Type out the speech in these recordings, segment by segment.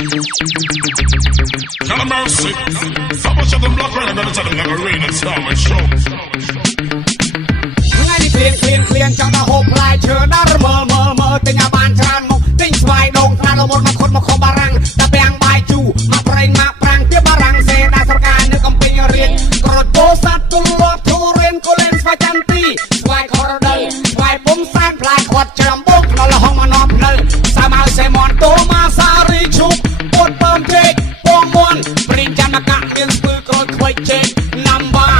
Not a mercy. So much of them black men are gonna tell them never rain and storm and show. ថ្ងៃនេះគ្លៀងចង់ដល់ហូបផ្លែឈើដល់មើទិញឲ្យបានច្រើនមកទិញស្វាយដូងថ្លាដល់មុតមកខុតមកខំបារាំងតែពាំងបាយជូរមកប្រេងមកប្រាំងទៀតបារាំងសេដាស្រកានៅកំពេញរៀនក្រូចពោសាត់ទុលលាប់ធូរៀនក៏លេងស្វាយចន្ទីស្វាយខរដៅស្វាយពុំសានផ្លែខាត់ច្រាំបុកដល់ហងមកនាំផ្លូវសាមៅសេមនតូម៉ាសារីឈុកពុតបំជេកពងមន់ព្រីចាំមកកាក់មានស្ពឺក្រូចខ្វៃជេកណាំវ៉ា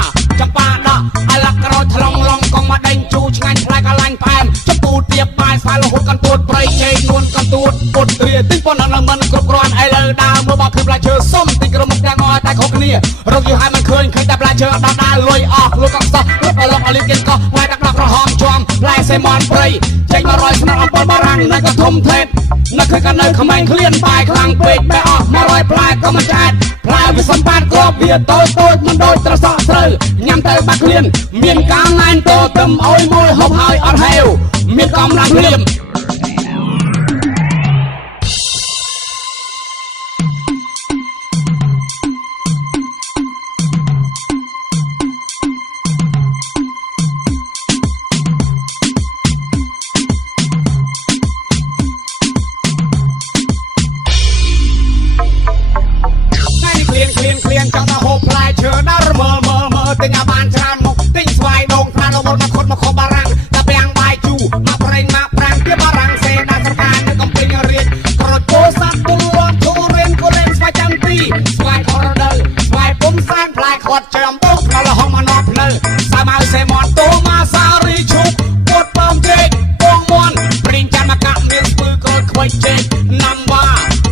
ចំប៉ាដកអាឡាក្រូចថ្លងឡងកងមកដេញជូឆ្ងាញ់ផ្លែកលាញ់ផែមចំពូទៀបបាយស្វាយរហូតកន្ទួតប្រៃជេកនួនកន្ទួតពុតទ្រាទិញប៉ុណ្ណឹងមិនគ្រប់គ្រាន់ឥឡូវដើរមើលមកគឺផ្លែឈើសុំទិញក្រុមមុខទាំងអស់តែគ្រប់គ្នារកយូរហើយមិនឃើញតែផ្លែឈើដល់ដើរលុយអស់លុយកកសោះលុបអលកអលីកេនកោវាយដាក់ក្រហមជាប់ផ្លែសេមនព្រៃចេញម100ឆ្នាំអំពិលបារាំងនៅក៏ធំថេតនៅឃើញក៏នៅក្មេងឃ្លានបាយខ្លាំងពេកបែអស់100ផ្លែក៏មិនចាច់ផ្លែវាសំបានក្របវាតូចមិនដូចត្រសក់ស្រូវញ៉ាំទៅបាក់ឃ្លានមានការណែនតទឹមអុយមួយហូបហើយអត់ហេវមានកំឡាំងលៀមគ្លៀងចង់ដល់ហូបផ្លែឈើដល់មើទិញឲ្យបានច្រើនមកទិញស្វាយដូងថ្លាដល់មុតមកខុតមកខំបារាំងតែពាំងបាយជូរមកប្រេងមកប្រាំងទៀតបារាំងសេដាស្រកានៅកំពេញរៀនក្រូចពោសាត់ទុលលាប់ធូរៀនក៏លេងស្វាយចន្ទីស្វាយខរដៅស្វាយពុំសានផ្លែខាត់ច្រាំបុកដល់ហងមកនាំផ្លូវសាមៅសេមនតូម៉ាសារីឈុកពុតបំជេកពងមន់ព្រីងចាំមកកាក់មានស្ពឺក្រូចខ្វៃជេកណាំវ៉ា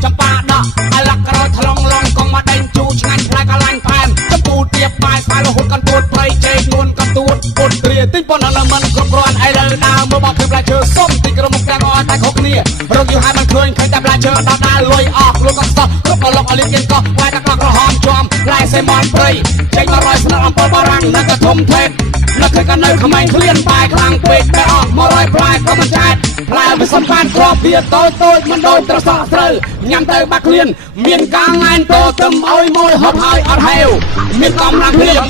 ចំប៉ាដកអាឡាក្រូចថ្លងឡងកងមកដេញជូឆ្ងាញ់ផ្លែកលាញ់ផែមចំពូទៀបបាយស្វាយរហូតកន្ទួតប្រៃជេកនួនកន្ទួតពុតទ្រាទិញប៉ុណ្ណឹងមិនគ្រប់គ្រាន់ឥឡូវដើរមើលមកគឺផ្លែឈើសុំទិញក្រុមមុខទាំងអស់តែគ្រប់គ្នារកយូរហើយមិនឃើញតែផ្លែឈើដល់ដើរលុយអស់លុយកកសោះគ្រប់អលកអលីកេនកោវាយដាក់ក្រហមជាប់ផ្លែសេមនព្រៃចេញ100ឆ្នាំអំពិលបារាំងនៅក៏ធំថេតនៅឃើញក៏នៅក្មេងឃ្លានបាយខ្លាំងពេកបែអស់100ផ្លែក៏មិនចាច់ផ្លែវាសំបានក្របវាតូចមិនដូចត្រសក់ស្រូវញ៉ាំទៅបាក់ឃ្លានមានការណែនតទឹមអុយមួយហូបហើយអត់ហេវមានកំឡាំងលៀម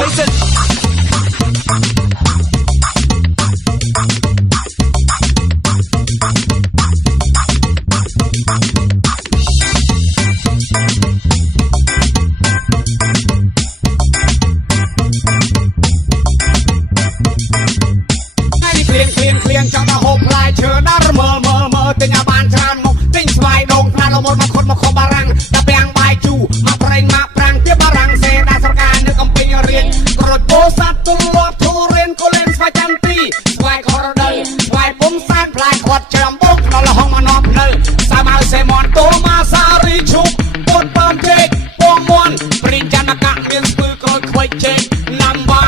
គ្លៀងចង់ដល់ហូបផ្លែឈើដល់មើទិញឲ្យបានច្រើនមកទិញស្វាយដូងថ្លាដល់មុតមកខុតមកខំបារាំងតែពាំងបាយជូរមកប្រេងមកប្រាំងទៀតបារាំងសេដាស្រកានៅកំពេញរៀនក្រូចពោសាត់ទុលលាប់ធូរៀនក៏លេងស្វាយចន្ទីស្វាយខរដៅស្វាយពុំសានផ្លែខាត់ច្រាំបុកដល់ហងមកនាំផ្លូវសាមៅសេមនតូម៉ាសារីឈុកពុតបំជេកពងមន់ព្រីងចាំមកកាក់មានស្ពឺក្រូចខ្វៃជេកណាំវ៉ា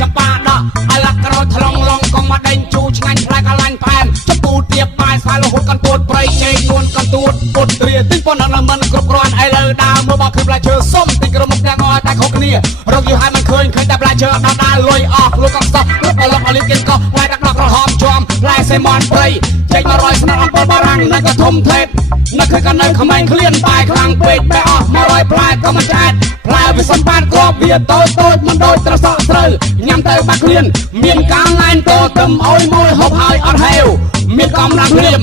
ចំប៉ាដកអាឡាក្រូចថ្លងឡងកងមកដេញជូឆ្ងាញ់ផ្លែកលាញ់ផែមចំពូទៀបបាយស្វាយរហូតកន្ទួតប្រៃជេកនួនកន្ទួតពុតទ្រាទិញប៉ុណ្ណឹងមិនគ្រប់គ្រាន់ឥឡូវដើរមើលមកគឺផ្លែឈើសុំទិញក្រុមមុខទាំងអស់តែគ្រប់គ្នារកយូរហើយមិនឃើញតែផ្លែឈើដល់ដើរលុយអស់លុយកកសោះលុបអលកអលីកេនកោវាយដាក់ក្រហមជាប់ផ្លែសេមនព្រៃចេញ100ឆ្នាំអំពិលបារាំងនៅក៏ធំថេតនៅឃើញក៏នៅក្មេងឃ្លានបាយខ្លាំងពេកបែអស់100ផ្លែក៏មិនចាច់ផ្លែវាសំបានក្របវាតូចមិនដូចត្រសក់ស្រូវញ៉ាំទៅបាក់ឃ្លានមានការណែនតទឹមអុយមួយហូបហើយអត់ហេវមានកំឡាំងលៀម